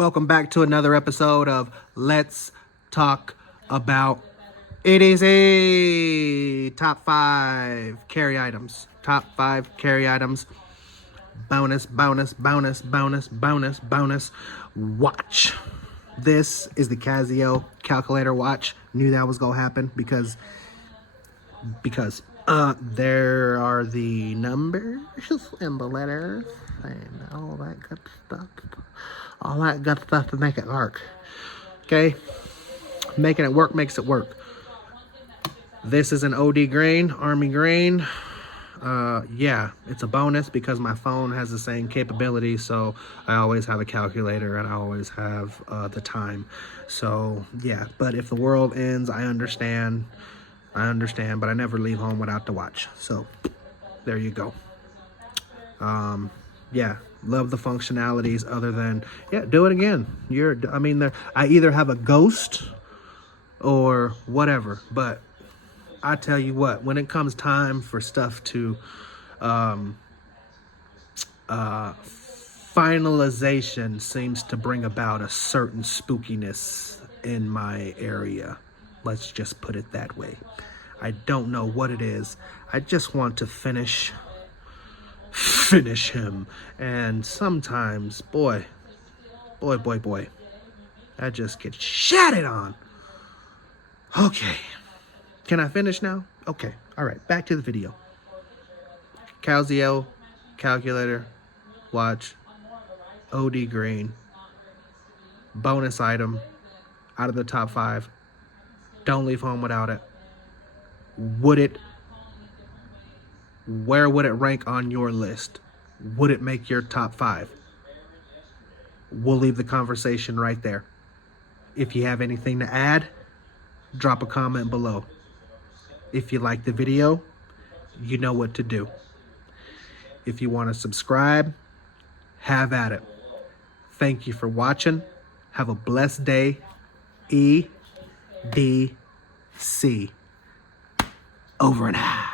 Welcome back to another episode of Let's Talk About EDC. Top 5 carry items. Top 5 carry items. Bonus. Watch. This is the Casio calculator watch. Knew that was going to happen because there are the numbers and the letters and all that good stuff. All that good stuff to make it work. Okay? Making it work makes it work. This is an OD grain, Army grain. Yeah, it's a bonus because my phone has the same capability, so I always have a calculator and I always have the time. So, yeah, but if the world ends, I understand, but I never leave home without the watch. So, there you go. Yeah, love the functionalities other than, yeah, do it again. I either have a ghost or whatever, but I tell you what, when it comes time for stuff to finalization seems to bring about a certain spookiness in my area. Let's just put it that way. I don't know what it is. I just want to finish him. And sometimes, boy, I just get shatted on. Okay. Can I finish now? Okay. All right. Back to the video. Casio calculator, watch, OD green, bonus item out of the top 5. Don't leave home without it. Where would it rank on your list? Would it make your top 5? We'll leave the conversation right there. If you have anything to add, drop a comment below. If you like the video, you know what to do. If you want to subscribe, have at it. Thank you for watching. Have a blessed day. EDC. Over and out.